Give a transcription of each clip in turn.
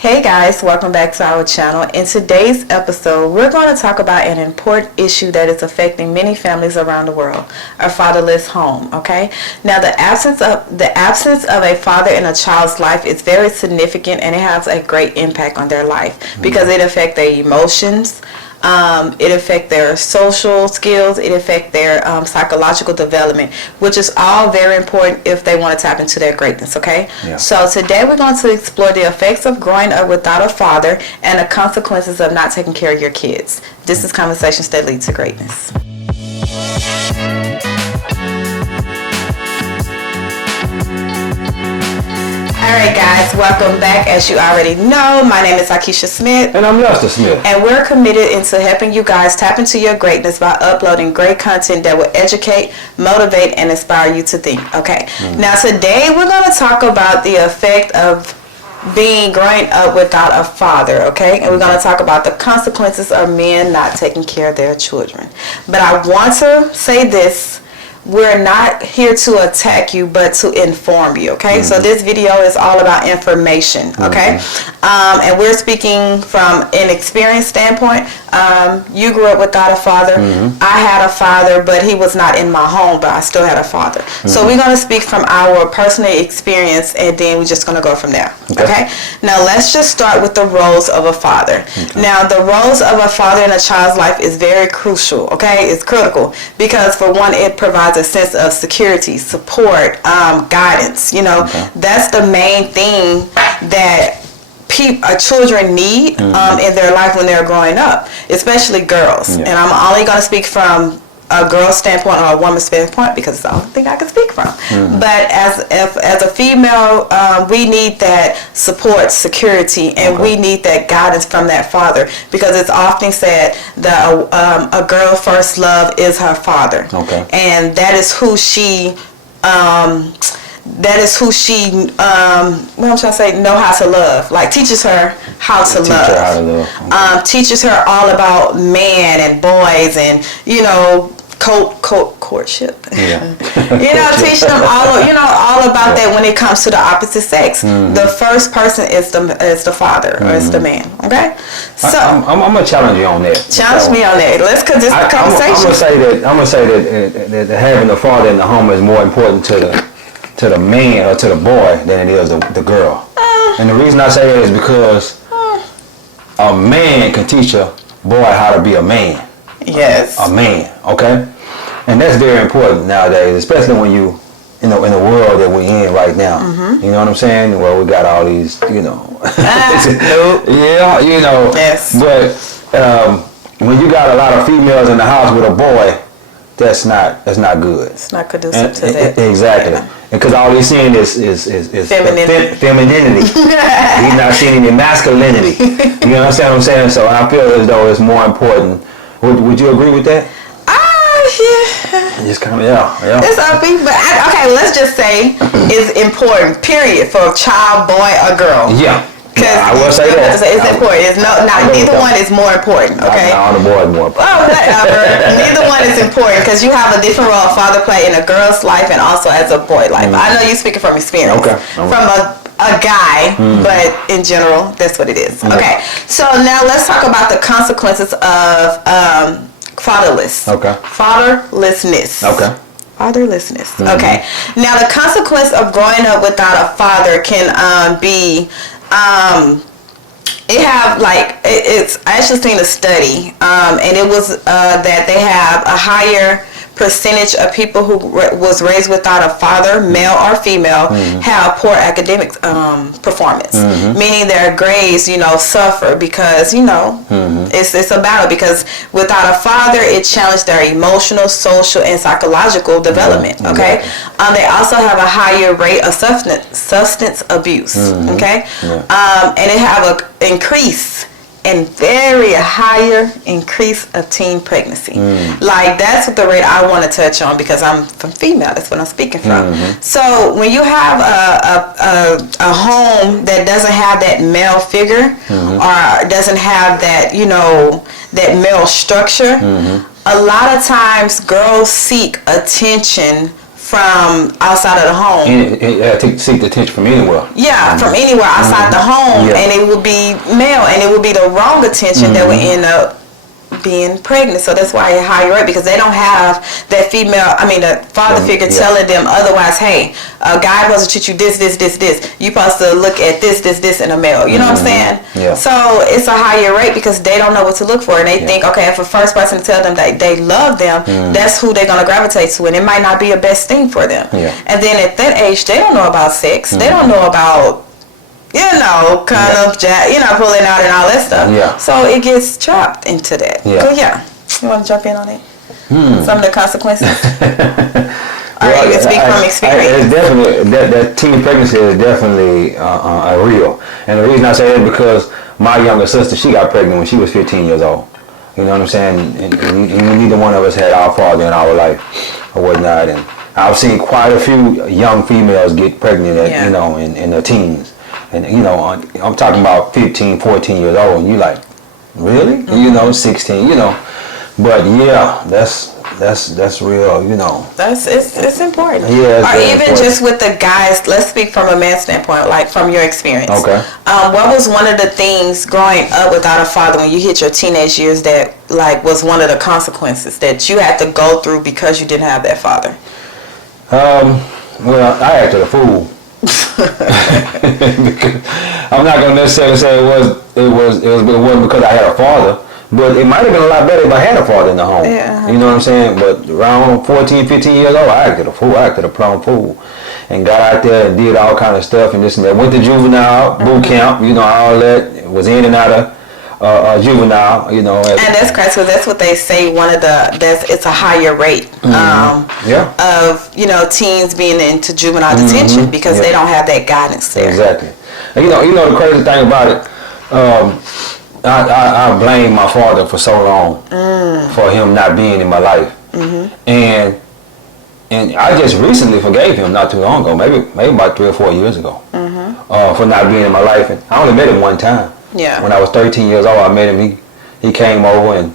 Hey guys, welcome back to our channel. In today's episode, we're going to talk about an important issue that is affecting many families around the world, a fatherless home, okay? Now, the absence of a father in a child's life is very significant, and it has a great impact on their life because it affects their emotions, it affects their social skills, it affects their psychological development, which is all very important if they want to tap into their greatness, okay? Yeah. So today we're going to explore the effects of growing up without a father and the consequences of not taking care of your kids. This is Conversations That Lead to Greatness. Alright guys, welcome back. As you already know, my name is Akisha Smith. And I'm Lester Smith. And we're committed into helping you guys tap into your greatness by uploading great content that will educate, motivate, and inspire you to think. Okay. Now today we're going to talk about the effect of growing up without a father, okay? And we're going to talk about the consequences of men not taking care of their children. But I want to say this. We're not here to attack you, but to inform you, okay? So this video is all about information, okay? And we're speaking from an experience standpoint. You grew up without a father. I had a father, but he was not in my home, but I still had a father. So we're going to speak from our personal experience, and then we're just going to go from there, okay? Now, let's just start with the roles of a father. Now, the roles of a father in a child's life is very crucial, okay? It's critical because, for one, it provides a sense of security, support, guidance. You know, that's the main thing that children need in their life when they're growing up, especially girls. And I'm only going to speak from a girl's standpoint or a woman's standpoint because it's the only thing I can speak from. But as a female, we need that support, security, and we need that guidance from that father, because it's often said that a girl's first love is her father, and that is who she know how to love, like teaches her how to love. Teaches her all about man and boys and, you know, courtship. You know, teach them all about that when it comes to the opposite sex. The first person is the father or is the man. Okay, so I'm gonna challenge you on that. Challenge me on that. Let's, because it's a conversation. I'm gonna say that having a father in the home is more important to the man or to the boy than it is the girl. And the reason I say that is because a man can teach a boy how to be a man. Yes. A man, okay? And that's very important nowadays, especially when you know, in the world that we're in right now. You know what I'm saying? Well, we got all these, you know. Yeah, you know. Yes. But when you got a lot of females in the house with a boy, that's not good. It's not conducive to that. Exactly. Because all he's seeing is femininity. He's not seeing any masculinity. You understand what I'm saying? So I feel as though it's more important. Would you agree with that? Yeah. Just kind of, yeah. It's uppy, but okay, let's just say it's important, period, for a child, boy, or girl. Yeah. Because I will say that. It's important. It's neither one is more important, okay? No, the boy is more important. Oh, whatever. Neither one is important because you have a different role father play in a girl's life and also as a boy life. I know you're speaking from experience. From a guy, but in general, that's what it is. Okay, so now let's talk about the consequences of fatherless. Fatherlessness. Fatherlessness. Okay. Now the consequence of growing up without a father can be it's I actually seen a study and it was that they have a higher percentage of people who was raised without a father, male or female, have poor academic performance, meaning their grades, you know, suffer because, you know, it's a battle, because without a father, it challenged their emotional, social, and psychological development. Okay, they also have a higher rate of substance abuse. Okay, and it have an increase and very higher increase of teen pregnancy. Like, that's the rate I want to touch on because I'm from female. That's what I'm speaking from. So when you have a home that doesn't have that male figure or doesn't have that, you know, that male structure, a lot of times girls seek attention from outside of the home. And seek the attention from anywhere. Yeah, from anywhere outside the home, and it would be male, and it would be the wrong attention that would end up being pregnant. So that's why a higher rate, because they don't have that the father figure telling them otherwise. Hey, a guy supposed to treat you this. You supposed to look at this in a male. You know what I'm saying? Yeah. So it's a higher rate because they don't know what to look for, and they think, okay, if a first person to tell them that they love them, that's who they're gonna gravitate to, and it might not be a best thing for them. Yeah. And then at that age, they don't know about sex. They don't know about pulling out and all that stuff. Yeah. So it gets trapped into that. Yeah. So you want to jump in on it? Some of the consequences. Or Well, even speak from experience. It's definitely that teen pregnancy is definitely real, and the reason I say that is because my younger sister, she got pregnant when she was 15 years old. You know what I'm saying? And neither one of us had our father in our life or whatnot, and I've seen quite a few young females get pregnant at in their teens. And I'm talking about 15, 14 years old, and you like, really? 16, But yeah, that's real, It's important. Yeah, or even important. Just with the guys, let's speak from a man's standpoint, like from your experience. Okay. What was one of the things growing up without a father when you hit your teenage years that was one of the consequences that you had to go through because you didn't have that father? Well, I acted a fool. I'm not gonna necessarily say it wasn't because I had a father, but it might have been a lot better if I had a father in the home. Yeah. You know what I'm saying? But around 14, 15 years old, I acted a fool. I acted a plumb fool, and got out there and did all kind of stuff and this and that. Went to juvenile boot camp. All that. Was in and out of juvenile. And that's crazy because that's what they say. It's a higher rate of teens being into juvenile detention because they don't have that guidance there. Exactly. And the crazy thing about it, I blamed my father for so long for him not being in my life, and I just recently forgave him not too long ago, maybe about 3 or 4 years ago, for not being in my life. And I only met him one time. Yeah. When I was 13 years old, I met him. He came over and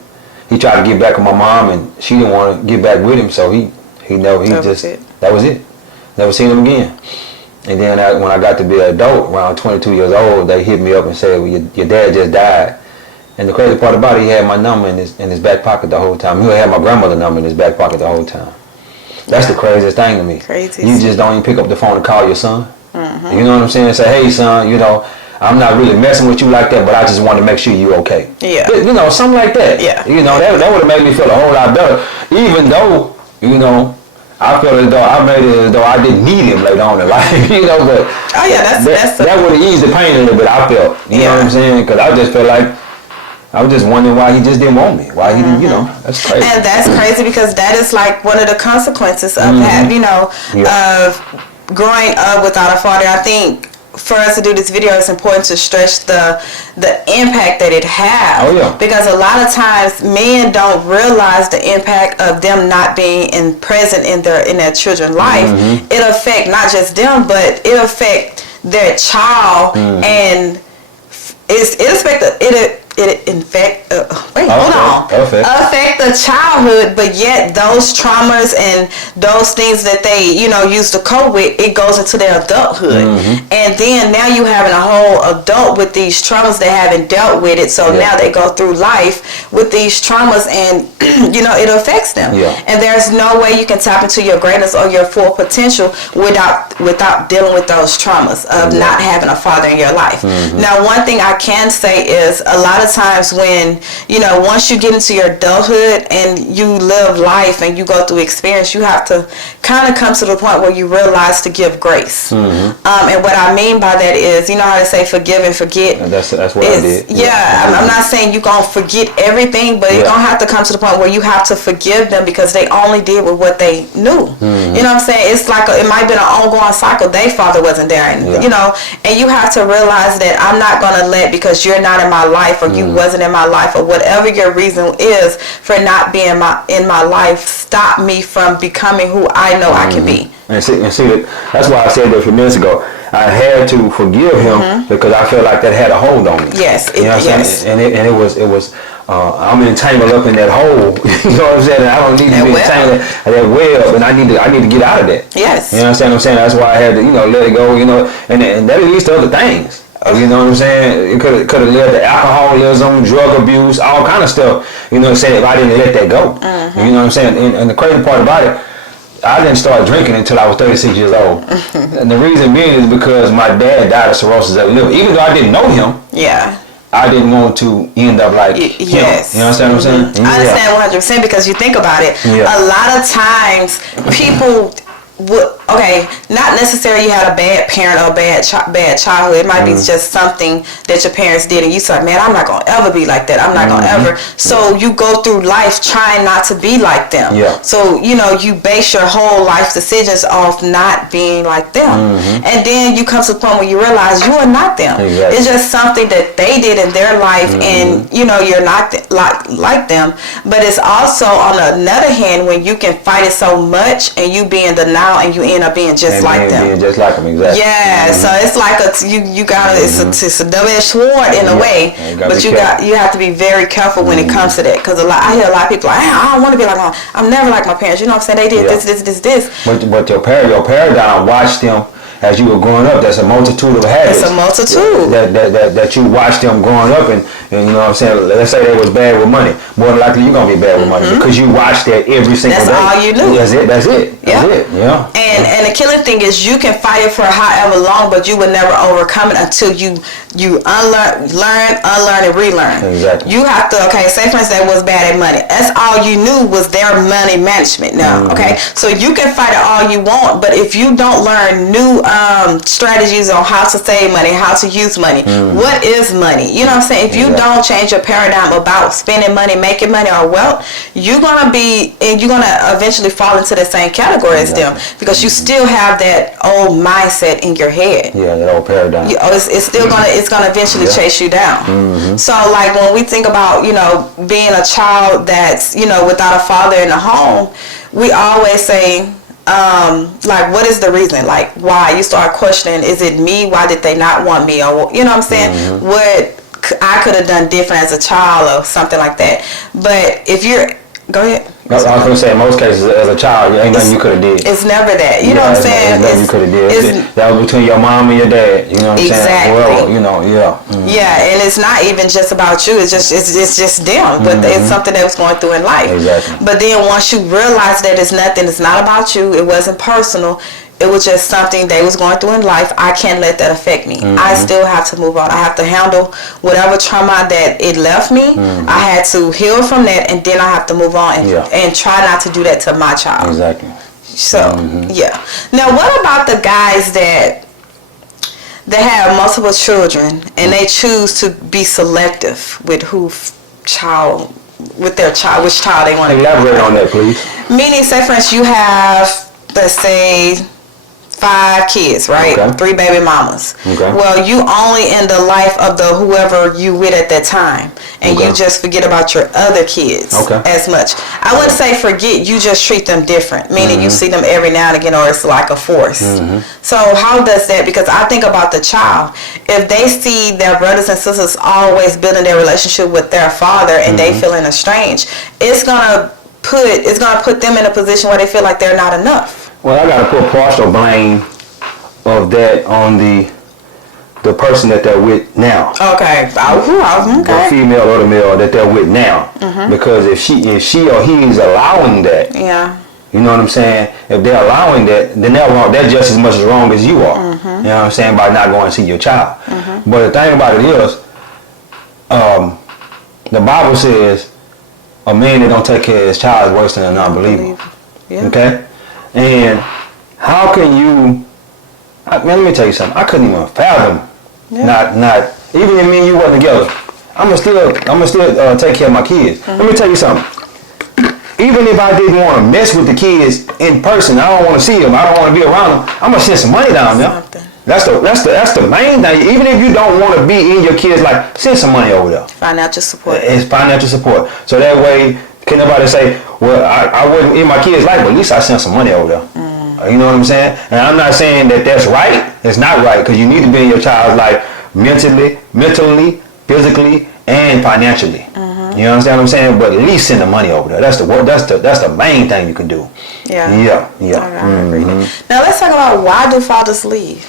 he tried to get back with my mom, and she didn't want to get back with him, so that was it. Never seen him again. And then when I got to be an adult, around 22 years old, they hit me up and said, well, your dad just died. And the crazy part about it, he had my number in his back pocket the whole time. He had my grandmother's number in his back pocket the whole time. That's the craziest thing to me. Crazy. You just don't even pick up the phone and call your son. You know what I'm saying? Say, hey, son, I'm not really messing with you like that, but I just want to make sure you're okay. Yeah. Something like that. Yeah. That would have made me feel a whole lot better. Even though, I felt as though I made it as though I didn't need him later on in life, but that would have eased the pain a little bit, I felt. You know what I'm saying? Because I just felt like I was just wondering why he just didn't want me. Why he didn't, that's crazy. And that's crazy because that is like one of the consequences of that, of growing up without a father. I think for us to do this video, it's important to stretch the impact that it has. Oh, yeah. Because a lot of times men don't realize the impact of them not being present in their children's life. It affect not just them, but it affect their child, and affect the childhood, but yet those traumas and those things that they used to cope with, it goes into their adulthood, and then now you having a whole adult with these traumas they haven't dealt with it, so now they go through life with these traumas, and it affects them, and there's no way you can tap into your greatness or your full potential without dealing with those traumas of not having a father in your life. Now, one thing I can say is a lot of times when once you get into your adulthood and you live life and you go through experience, you have to kind of come to the point where you realize to give grace. And what I mean by that is, how they say forgive and forget. And that's what I did. I'm not saying you're going to forget everything, but you're going to have to come to the point where you have to forgive them because they only did with what they knew. You know what I'm saying? It's like it might have been an ongoing cycle. Their father wasn't there, and and you have to realize that I'm not going to let, because you're not in my life or you wasn't in my life or whatever your reason is for not being in my life, stop me from becoming who I know I can be. And see that's why I said that a few minutes ago. I had to forgive him because I felt like that had a hold on me. Yes, and it was I'm entangled up in that hole. You know what I'm saying? I don't need to be entangled in that web, and I need to get out of that. Yes. You understand what I'm saying? That's why I had to, let it go. And that leads to other things. You know what I'm saying? It could have led to alcoholism, drug abuse, all kind of stuff. You know what I'm saying? If I didn't let that go. You know what I'm saying? And the crazy part about it, I didn't start drinking until I was 36 years old. And the reason being is because my dad died of cirrhosis of the liver. Even though I didn't know him, I didn't want to end up like him. Yes. You understand what I'm saying? I understand 100% because you think about it. A lot of times people not necessarily you had a bad parent or a bad childhood. It might be just something that your parents did and you said, man, I'm not going to ever be like that. I'm not going to ever. So you go through life trying not to be like them. So, you base your whole life decisions off not being like them. And then you come to the point where you realize you are not them. It's just something that they did in their life and, you're not like them. But it's also, on another hand, when you can fight it so much and you be in denial and you end up being just like them. Being just like them, exactly. Yeah, so it's like you got it's a double-edged sword in a way, but you have to be very careful when it comes to that because I hear a lot of people like, I don't want to be like I'm never like my parents. You know what I'm saying? They did this. But your paradigm watched them as you were growing up. That's a multitude of habits. It's a multitude that you watched them growing up and you know what I'm saying. Let's say they was bad with money. More than likely you're gonna be bad with money because you watched that every single day. That's all you knew. That's it. Yeah. And the killing thing is you can fight it for however long, but you will never overcome it until you unlearn, and relearn. Exactly. You have to say for instance that was bad at money. That's all you knew was their money management. Now, so you can fight it all you want, but if you don't learn new strategies on how to save money, how to use money, what is money? You know what I'm saying? If you don't change your paradigm about spending money, making money, or wealth, you're gonna eventually fall into the same category as them because you still have that old mindset in your head. Yeah, that old paradigm. It's still gonna eventually chase you down. So like when we think about being a child that's without a father in the home, we always say like what is the reason, like why you start questioning, is it me, why did they not want me, or you know what I'm saying, what I could have done different as a child or something like that. But if you're go ahead. I was going to say, in most cases, as a child, ain't nothing you could have did. It's never that. You know what I'm saying? It's nothing you could have did. That was between your mom and your dad. You know what I'm saying? Well, Yeah, and it's not even just about you. It's just them. But it's something that was going through in life. Exactly. But then once you realize that it's not about you, it wasn't personal, it was just something they was going through in life, I can't let that affect me. I still have to move on. I have to handle whatever trauma that it left me. I had to heal from that, and then I have to move on and try not to do that to my child. Exactly. So, Now, what about the guys that have multiple children and they choose to be selective with which child they want to elaborate on that, please. Meaning, say for instance, you have, let's say, 5 kids, right? 3 baby mamas. Well, you only in the life of the whoever you with at that time, and you just forget about your other kids as much. I wouldn't say forget, you just treat them different, meaning you see them every now and again, or it's like a force. So how does that, because I think about the child, if they see their brothers and sisters always building their relationship with their father and they feeling estranged, it's gonna put them in a position where they feel like they're not enough. Well, I got to put partial blame of that on the person that they're with now. Okay. The female or the male that they're with now. Because if she or he is allowing that, you know what I'm saying? If they're allowing that, then they're just as much as wrong as you are. You know what I'm saying? By not going to see your child. But the thing about it is, the Bible says a man that don't take care of his child is worse than a non-believer. Okay? And how can you? Let me tell you something. I couldn't even fathom not even if me and you wasn't together. I'ma still take care of my kids. Let me tell you something. Even if I didn't want to mess with the kids in person, I don't want to see them. I don't want to be around them. I'm gonna send some money down there. That's the main thing. Even if you don't want to be in your kids' life, send some money over there. Financial support. It's financial support. So that way, can nobody say, well, I wasn't in my kid's life, but at least I sent some money over there. You know what I'm saying? And I'm not saying that that's right. It's not right, because you need to be in your child's life mentally, physically, and financially. You understand what I'm saying? But at least send the money over there. That's the main thing you can do. Yeah. Yeah. I agree. Now let's talk about why do fathers leave?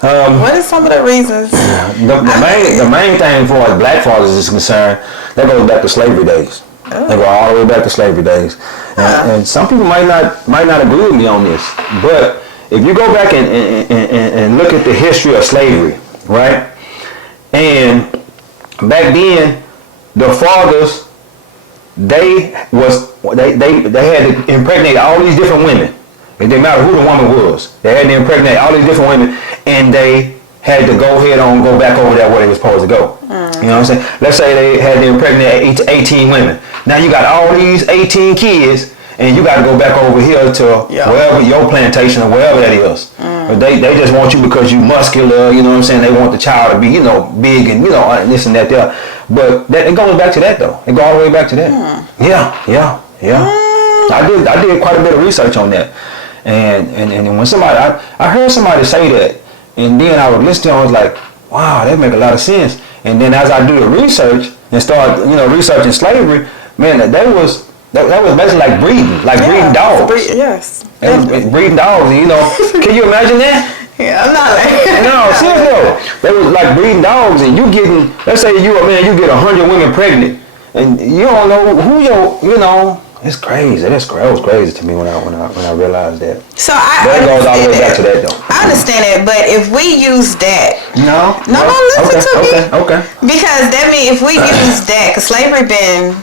What are some of the reasons? The main thing for as black fathers is concerned, that goes back to slavery days. Oh. They go all the way back to slavery days. And some people might not agree with me on this, but if you go back and look at the history of slavery, right? And back then, the fathers, they had to impregnate all these different women. It didn't matter who the woman was. They had to impregnate all these different women, and they had to go back over there where they were supposed to go. You know what I'm saying? Let's say they had to impregnate 18 women. Now you got all these 18 kids, and you got to go back over here to wherever your plantation or wherever that is. But they just want you because you muscular. You know what I'm saying? They want the child to be big and this and that there. But it goes back to that though. It goes all the way back to that. Yeah. I did quite a bit of research on that. And when I heard somebody say that, and then I would listen to it, I was like, wow, that make a lot of sense. And then as I do the research and start, researching slavery, man, that was basically like breeding dogs. Yes. Breeding dogs, Can you imagine that? Yeah, I'm not like no, seriously. They was like breeding dogs, and you getting, let's say you get 100 women pregnant, and you don't know who it's crazy. That was crazy to me when I realized that. So that goes all the way back to that though. I understand it, but if we use that, listen to me. Okay. Because that means if we use that, because slavery been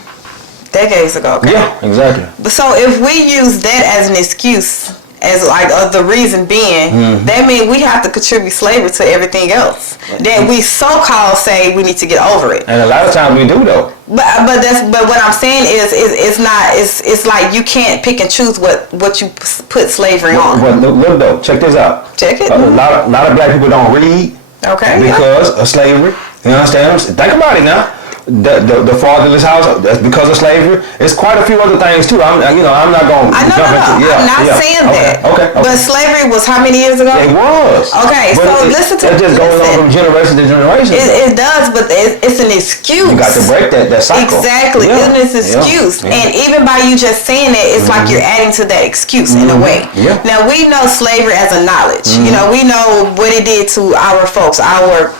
decades ago. Okay? Yeah, exactly. So if we use that as an excuse, as the reason being, that means we have to contribute slavery to everything else that we so-called say we need to get over it. And a lot of times we do though. But what I'm saying is it's like you can't pick and choose what you put slavery on. But look though, check this out. Check it. A lot of black people don't read. Okay. Because of slavery. You understand? Think about it now. The fatherless house, that's because of slavery. It's quite a few other things too. I'm not going to jump into. I'm not saying that. Okay. But slavery was how many years ago? It was. Okay, but so listen to it. It just goes on from generation to generation. It does, but it's an excuse. You got to break that cycle. Exactly. Yeah. It's an excuse. Yeah. And even by you just saying it, it's like you're adding to that excuse in a way. Yeah. Now, we know slavery as a knowledge. We know what it did to our folks, our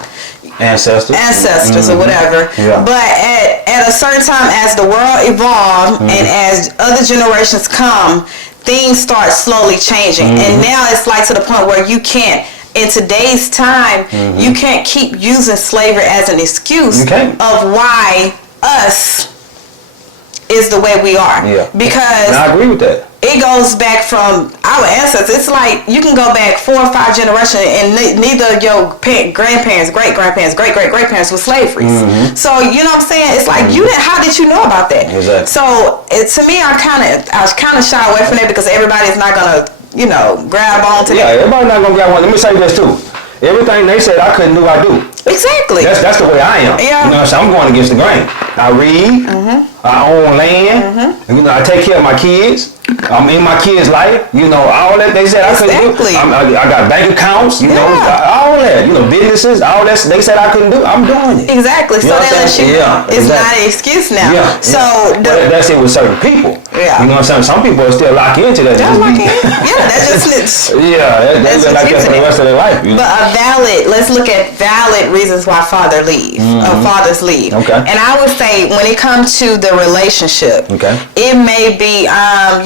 ancestors or whatever. Yeah. But at a certain time, as the world evolved and as other generations come, things start slowly changing. And now it's like to the point where you can't, in today's time, you can't keep using slavery as an excuse of why us is the way we are. Yeah. Because and I agree with that. It goes back from our ancestors. It's like you can go back 4 or 5 generations and neither of your grandparents, great-grandparents, great-great-great-parents were slavery. So, you know what I'm saying? It's like, how did you know about that? Exactly. So, to me, I was kind of shy away from that because everybody's not going to, grab onto that. Yeah, everybody's not going to grab on. Let me say this, too. Everything they said I couldn't do, I do. Exactly. That's the way I am. Yeah. So I'm going against the grain. I read. I own land. I take care of my kids. I'm in my kids' life. All that they said I couldn't do. I got bank accounts. All that. Businesses. All that they said I couldn't do. I'm doing it. Exactly. So that it's not an excuse now. Yeah. So that's it with certain people. Yeah. You know what I'm saying? Some people are still locked into that. That's just that's like that for the rest of their life. But let's look at valid reasons why fathers leave. Okay. And I would say when it comes to the relationship, it may be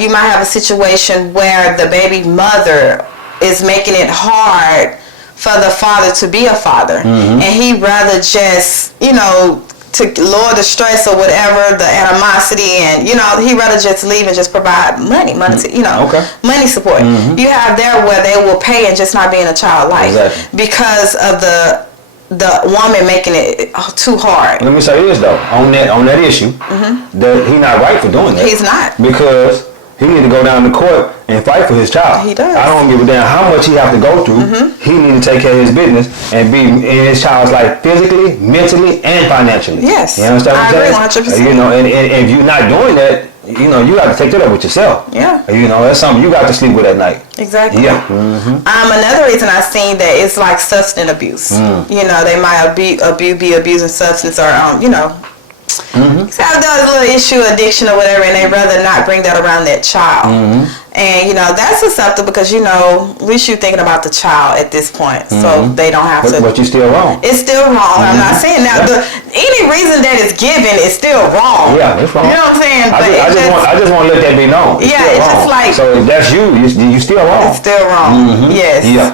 you might have a situation where the baby mother is making it hard for the father to be a father, and he rather just to lower the stress or whatever, the animosity, and he rather just leave and just provide money money support. You have there where they will pay and just not being a child life because of the woman making it too hard. Let me say this though, on that issue, that he's not right for doing that. He's not, because he need to go down to court and fight for his child. He does. I don't give a damn how much he have to go through. He need to take care of his business and be in his child's life physically, mentally, and financially. Yes. You understand what I'm saying? I agree 100%. And if you're not doing that, you got to take that up with yourself. Yeah. That's something you got to sleep with at night. Exactly. Yeah. Another reason I've seen that it's like substance abuse. They might be abusing substance or So if there's a little issue, addiction or whatever, and they'd rather not bring that around that child. And, that's acceptable because, at least you're thinking about the child at this point. So they don't have to. But you're still wrong. It's still wrong. I'm not saying now. Any reason that it's given is still wrong. Yeah, it's wrong. You know what I'm saying? I just want to let that be known. It's still wrong. Just like. So if that's you still wrong. It's still wrong. Yes. Yeah.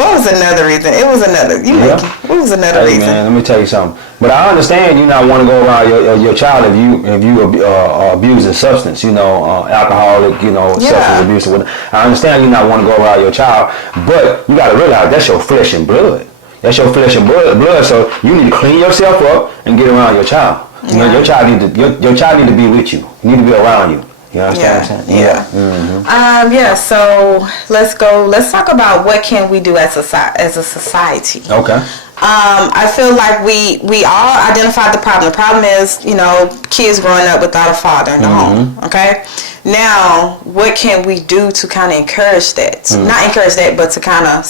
What was another reason? It was another. What was another reason? Man, let me tell you something. But I understand you not want to go around your child if you abusing substance, alcoholic, substance abuse or whatever. I understand you not want to go around your child, but you got to realize that's your flesh and blood. That's your flesh and blood. So you need to clean yourself up and get around your child. Your child need to be with you. You need to be around you. You understand what I'm saying? Yeah. So let's talk about what can we do as a society. Okay. I feel like we all identified the problem. The problem is, kids growing up without a father in the home. Okay. Now, what can we do to kind of encourage that? Not encourage that, but to kind of,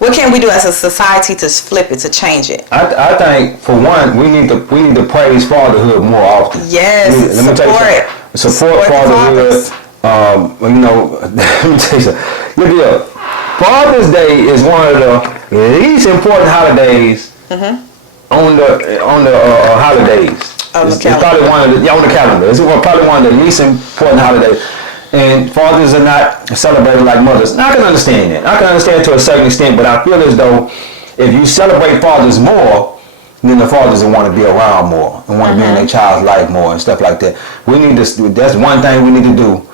what can we do as a society to flip it, to change it? I think for one, we need to praise fatherhood more often. Yes. Let me tell you something. Support fatherhood. Let me tell you something. Look here. Father's Day is one of the least important holidays on the holidays. It's probably one of on the calendar. It's probably one of the least important holidays. And fathers are not celebrated like mothers. Now, I can understand that. I can understand to a certain extent, but I feel as though if you celebrate fathers more, then the fathers will want to be around more and want to be in their child's life more and stuff like that. That's one thing we need to do,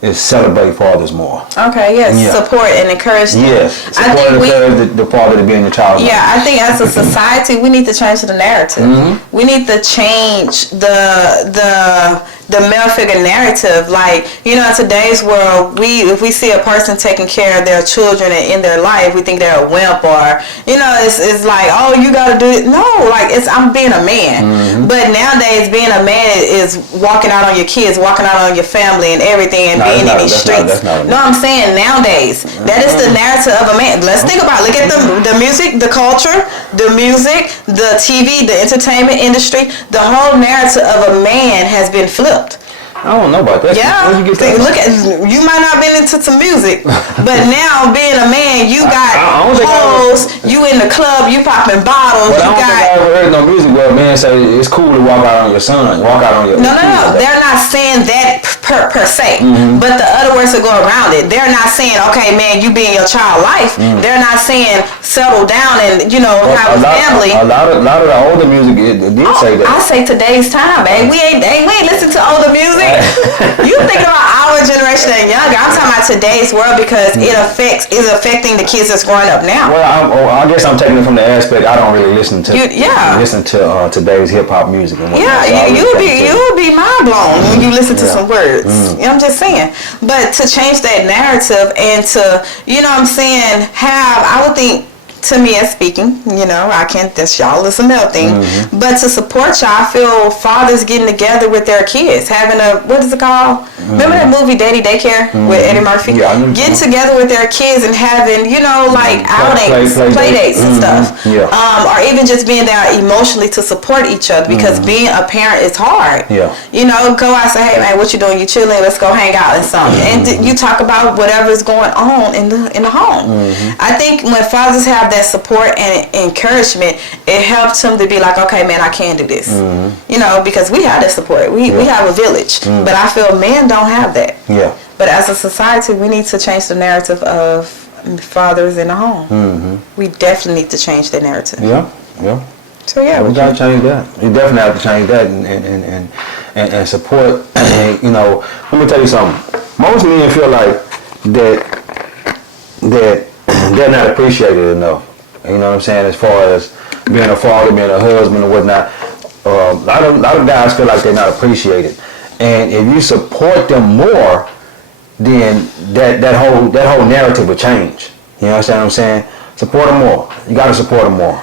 is celebrate fathers more. Okay, yes. Yeah. Support and encourage them. Yes. Support and encourage the father to be in the child's life. Yeah, I think as a society, we need to change the narrative. We need to change the male figure narrative. Like, in today's world, if we see a person taking care of their children and in their life, we think they're a wimp, or it's like, oh, you gotta do it. No, like, I'm being a man. But nowadays, being a man is walking out on your kids, walking out on your family and everything, and being in these streets. No, I'm saying nowadays, that is the narrative of a man. Let's think about it. Look at the music, the culture, the music, the TV, the entertainment industry. The whole narrative of a man has been flipped. I don't know about that. Yeah, you might not been into some music, but now being a man, you got hoes, you in the club, you popping bottles. But I don't think I ever heard no music where a man say it's cool to walk out on your son, walk out on your. No. They're not saying that per se, but the other words that go around it. They're not saying, okay, man, you be in your child life. They're not saying settle down and have a family. A lot of the older music it did say that. I say today's time, man. We ain't listen to older music. You think about our generation and younger. I'm talking about today's world because it's affecting the kids that's growing up now. Well, I guess I'm taking it from the aspect I don't really listen to. Listen to today's hip hop music and whatnot. Yeah, you'll be mind blown when you listen to some words. I'm just saying. But to change that narrative and to I would think. To me as speaking, I can't, that's y'all, it's a male thing. But to support y'all, I feel fathers getting together with their kids, having what is it called? Remember that movie Daddy Daycare with Eddie Murphy? Yeah, getting together with their kids and having, like outings, play dates and stuff. Or even just being there emotionally to support each other because being a parent is hard. Go out and say, hey man, what you doing? You chilling? Let's go hang out and something. And you talk about whatever's going on in the home. I think when fathers have that support and encouragement, it helps them to be like, okay man, I can do this. Because we have that support. We have a village. But I feel men don't have that. But as a society, we need to change the narrative of fathers in the home. We definitely need to change the narrative. So we gotta change that. You definitely have to change that and support. And, let me tell you something. Most men feel like that they're not appreciated enough. You know what I'm saying? As far as being a father, being a husband, and whatnot. A lot of guys feel like they're not appreciated. And if you support them more, then that whole narrative will change. You understand what I'm saying? Support them more. You got to support them more.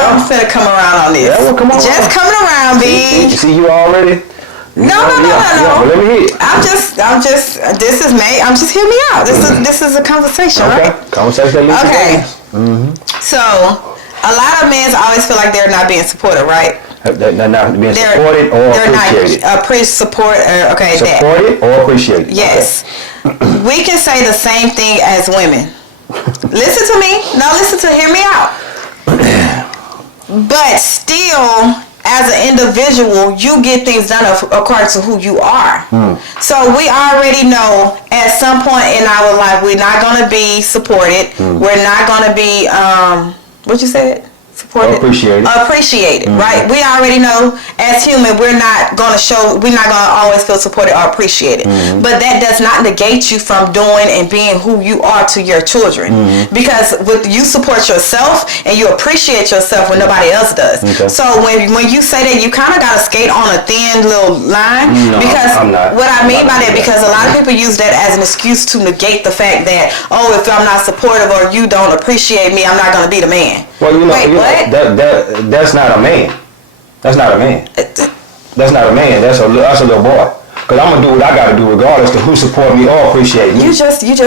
I'm finna come around on this. Yeah, well, come on. Just coming around, B. See you already? No. Well, let me hear it. I'm just. This is me. I'm just hear me out. This is a conversation, okay. right? Conversation. Okay. So, a lot of men always feel like they're not being supported, right? They're not being supported or appreciated. Supported or appreciated. Yes. Okay. We can say the same thing as women. Listen to me. No, hear me out. But still, as an individual, you get things done according to who you are. So we already know at some point in our life, we're not going to be supported. We're not going to be, what you said? Supported? Appreciated, right? We already know as human, we're not going to always feel supported or appreciated. But that does not negate you from doing and being who you are to your children. Because you support yourself and you appreciate yourself when nobody else does. Okay. So when you say that, you kind of got to skate on a thin little line. No, because I'm not. What I mean by that, because a lot of people use that as an excuse to negate the fact that, oh, if I'm not supportive or you don't appreciate me, I'm not going to be the man. Well, that's not a man. That's not a man. That's not a man. That's a little boy. Cause I'm gonna do what I gotta do regardless to who support me or appreciate me. You just hit.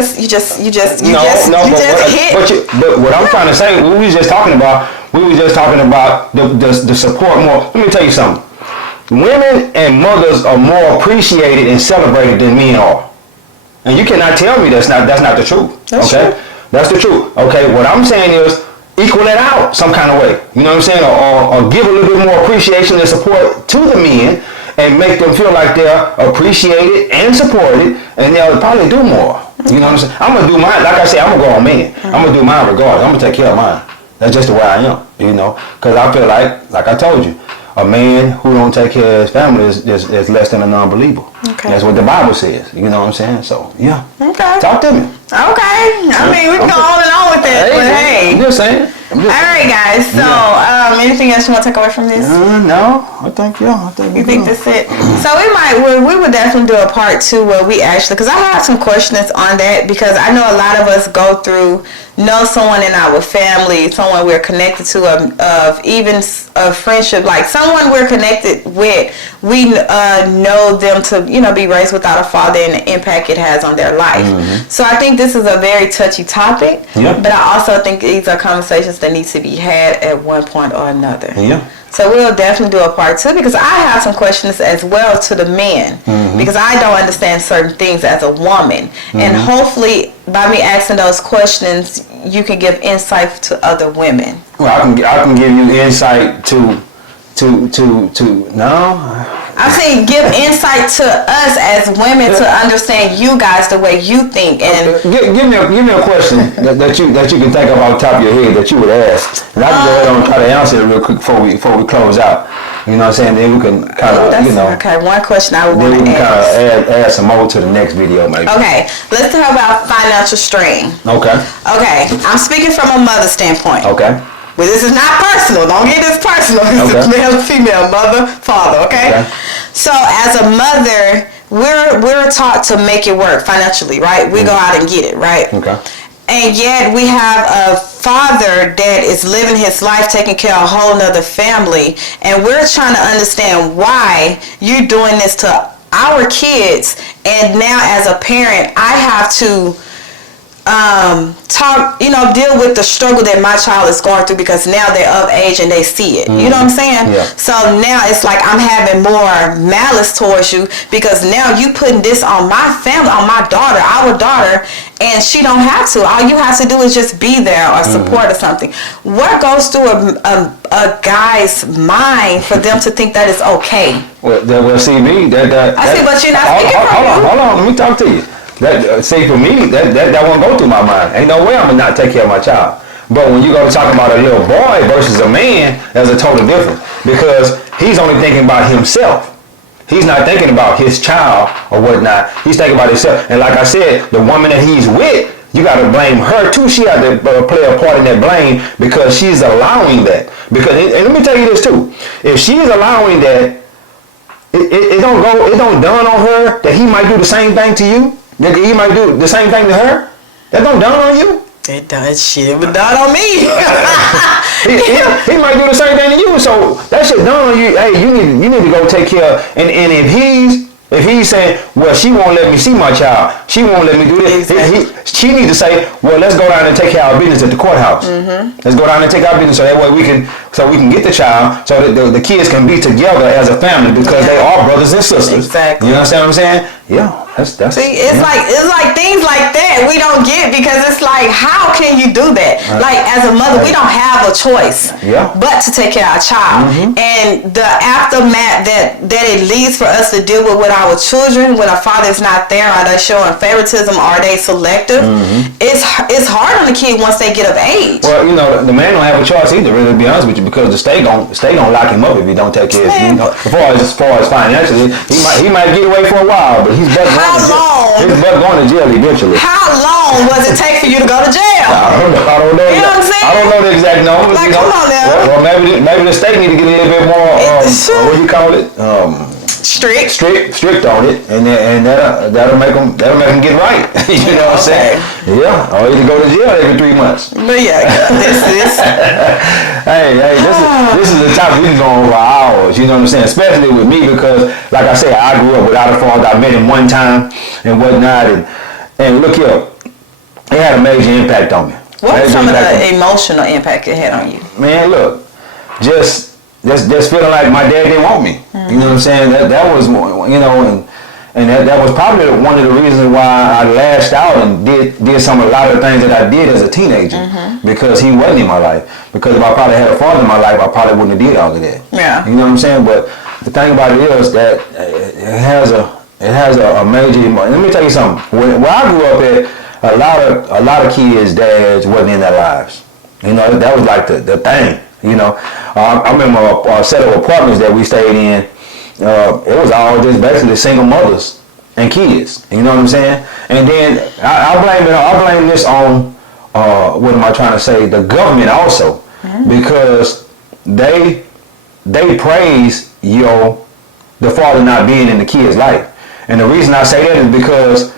But what I'm trying to say, we was just talking about the support more. Let me tell you something. Women and mothers are more appreciated and celebrated than men are. And you cannot tell me that's not the truth. That's okay? True. That's the truth. Okay, what I'm saying is equal it out some kind of way. You know what I'm saying? Or give a little bit more appreciation and support to the men and make them feel like they're appreciated and supported, and they'll probably do more. You know what I'm saying? I'm going to do mine. Like I said, I'm a grown man. I'm going to do mine regardless. I'm going to take care of mine. That's just the way I am, you know? Because I feel like I told you, a man who don't take care of his family is less than a non-believer. Okay. That's what the Bible says. You know what I'm saying? So, yeah. Okay. Talk to me. Okay. I mean, we can go on and on with that, but hey. I'm just saying. All right, guys. So, anything else you want to take away from this? No. I think you think that's it? So we would definitely do a part 2 where we actually, because I have some questions on that, because I know a lot of us know someone in our family, someone we're connected to, of even a friendship, like someone we're connected with. We know them to be raised without a father and the impact it has on their life. So I think this is a very touchy topic, but I also think these are conversations that need to be had at one point or another. Yeah. So we'll definitely do a part 2, because I have some questions as well to the men, because I don't understand certain things as a woman, and hopefully by me asking those questions, you can give insight to other women. Well, I can give you insight to I'm saying give insight to us as women to understand you guys the way you think. And give me a question that you can think of off the top of your head that you would ask, and I can go ahead and try to answer it real quick before we close out. You know what I'm saying? Then we can kind of Okay, one question I would want to ask. Then we can kind of add some more to the next video, maybe. Okay, let's talk about financial strain. Okay, I'm speaking from a mother's standpoint. Okay. Well, this is not personal. Don't get this personal. This is male, female, mother, father. Okay. So as a mother, we're taught to make it work financially, right? We go out and get it, right? Okay. And yet we have a father that is living his life, taking care of a whole nother family, and we're trying to understand why you're doing this to our kids. And now as a parent, I have to deal with the struggle that my child is going through, because now they're of age and they see it. You know what I'm saying? Yeah. So now it's like I'm having more malice towards you, because now you putting this on my family, on my daughter, our daughter, and she don't have to. All you have to do is just be there or support or something. What goes through a guy's mind for them to think that it's okay? Well, see me, but you're not speaking from you. Hold on, let me talk to you. For me, that won't go through my mind. Ain't no way I'm gonna not take care of my child. But when you go to talk about a little boy versus a man, that's a total difference, because he's only thinking about himself. He's not thinking about his child or whatnot. He's thinking about himself. And like I said, the woman that he's with, you got to blame her too. She had to play a part in that blame, because she's allowing that. And let me tell you this too: if she's allowing that, it don't dawn on her that he might do the same thing to you. That he might do the same thing to her. That don't dawn on you. It does shit, but dawn on me. he might do the same thing to you. So that shit dawn on you. Hey, you need to go take care of. And if he's If he's saying, well, she won't let me see my child, she won't let me do this, she needs to say, well, let's go down and take care of our business at the courthouse. Let's go down and take our business so that way we can get the child, so that the kids can be together as a family because they are brothers and sisters. Exactly. You understand what I'm saying? Yeah. That's See, it's like things like that we don't get, because it's like, how can you do that? Like, as a mother, we don't have a choice but to take care of our child. And the aftermath that it leads for us to deal with our children when a father is not there, are they showing favoritism, are they selective? It's hard on the kid once they get of age. Well, you know, the man don't have a choice either, really, to be honest with you, because the state gonna lock him up if he don't take care of him. You know, as far as financially, he might get away for a while, but he's better. How long? He's better going to jail eventually. How long does it take for you to go to jail? I don't know. You know what I'm saying? I don't know the exact numbers. Like, come on now. Well, maybe the state need to get a little bit more. What do you call it? Strict on it, and that'll make them get right. You know what I'm saying? Yeah, or either go to jail every 3 months. But yeah, this this is the topic we can go on for hours. You know what I'm saying? Especially with me, because, like I said, I grew up without a father. I met him one time and whatnot, and look here, it had a major impact on me. What's some of the emotional impact it had on you? Man, look, just feeling like my dad didn't want me. You know what I'm saying? That was, you know, and that was probably one of the reasons why I lashed out and did a lot of the things that I did as a teenager, because he wasn't in my life. Because if I probably had a father in my life, I probably wouldn't have did all of that. Yeah. You know what I'm saying? But the thing about it is that it has a major. Let me tell you something. Where I grew up at, a lot of kids' dads wasn't in their lives. You know, that was like the thing. You know, I remember a set of apartments that we stayed in. It was all just basically single mothers and kids. You know what I'm saying? And then I blame this on what am I trying to say? The government also, because they praise the father not being in the kid's life. And the reason I say that is because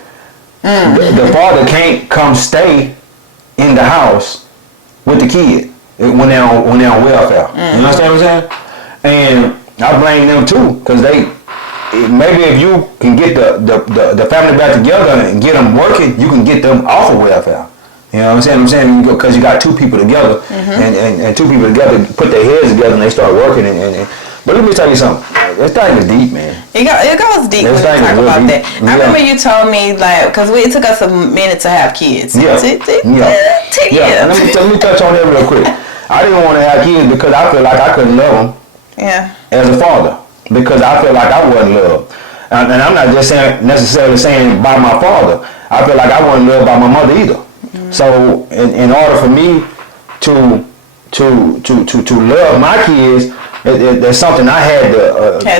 the father can't come stay in the house with the kid when they're on welfare. You understand what I'm saying? And I blame them too, because maybe if you can get the family back together and get them working, you can get them off of welfare. You know what I'm saying? Because you got two people together, and two people together put their heads together and they start working. But let me tell you something. This thing is deep, man. It goes deep when you talk about that. I remember you told me, like, because it took us a minute to have kids. Yeah. 10 years. And let me touch on that real quick. I didn't want to have kids because I feel like I couldn't love them as a father, because I feel like I wasn't loved. And I'm not just necessarily saying by my father. I feel like I wasn't loved by my mother either. So in order for me to love my kids, there's something I had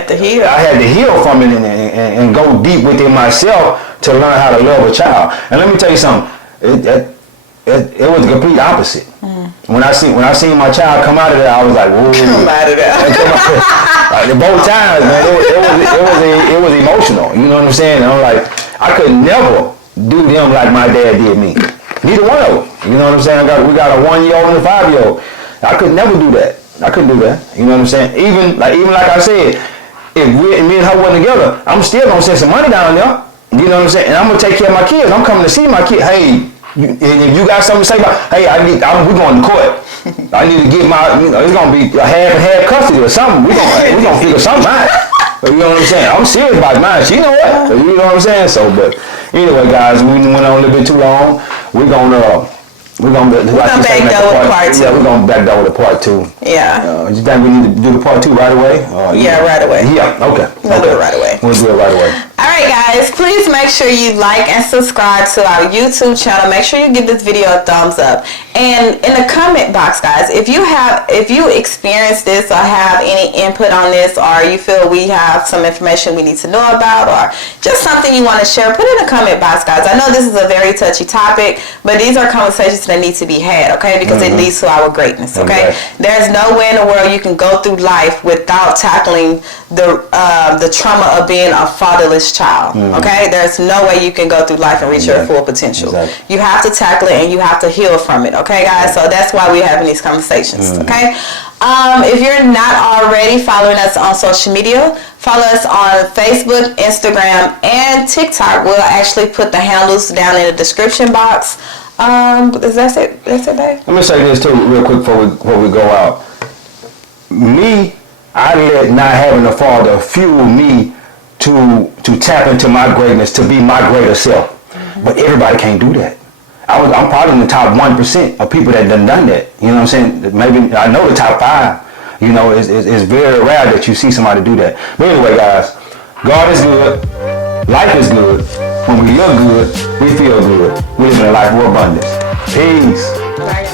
to heal. I had to heal from it and go deep within myself to learn how to love a child. And let me tell you something. It was the complete opposite. When I seen my child come out of there, I was like, whoa. Come out of there. Both times, man, it was emotional. You know what I'm saying? And I'm like, I could never do them like my dad did me. Neither one of them. You know what I'm saying? We got a 1-year-old and a 5-year-old. I could never do that. I couldn't do that. You know what I'm saying? Even like I said, if me and her wasn't together, I'm still gonna send some money down there. You know what I'm saying? And I'm gonna take care of my kids. I'm coming to see my kid. Hey, and if you got something to say about, hey, we're going to court. I need to get it's gonna be a half custody or something. We gonna figure something out. You know what I'm saying? I'm serious about mine. She know what? You know what I'm saying? So, but anyway, guys, we went on a little bit too long. We're gonna back that with part 2. Yeah, we're gonna back that with a part 2. Yeah. You think we need to do the part 2 right away? Right away. Yeah. Okay. We'll do it right away. We'll do it right away. All right, guys. Please make sure you like and subscribe to our YouTube channel. Make sure you give this video a thumbs up. And in the comment box, guys, if you experienced this or have any input on this, or you feel we have some information we need to know about, or just something you want to share, put it in the comment box, guys. I know this is a very touchy topic, but these are conversations that need to be had, okay? Because it leads to our greatness, okay? There's no way in the world you can go through life without tackling the trauma of being a fatherless fatherless child. Okay, there's no way you can go through life and reach your full potential. You have to tackle it and you have to heal from it. Okay, guys, so that's why we're having these conversations. Okay, if you're not already following us on social media, follow us on Facebook, Instagram, and TikTok. We'll actually put the handles down in the description box. That's it, babe? Let me say this too, real quick before we go out. I let not having a father fuel me to tap into my greatness, to be my greater self. But everybody can't do that. I'm probably in the top 1% of people that done that. You know what I'm saying? Maybe I know the top 5. You know, it's very rare that you see somebody do that. But anyway, guys, God is good. Life is good. When we look good, we feel good. We live in a life of abundance. Peace.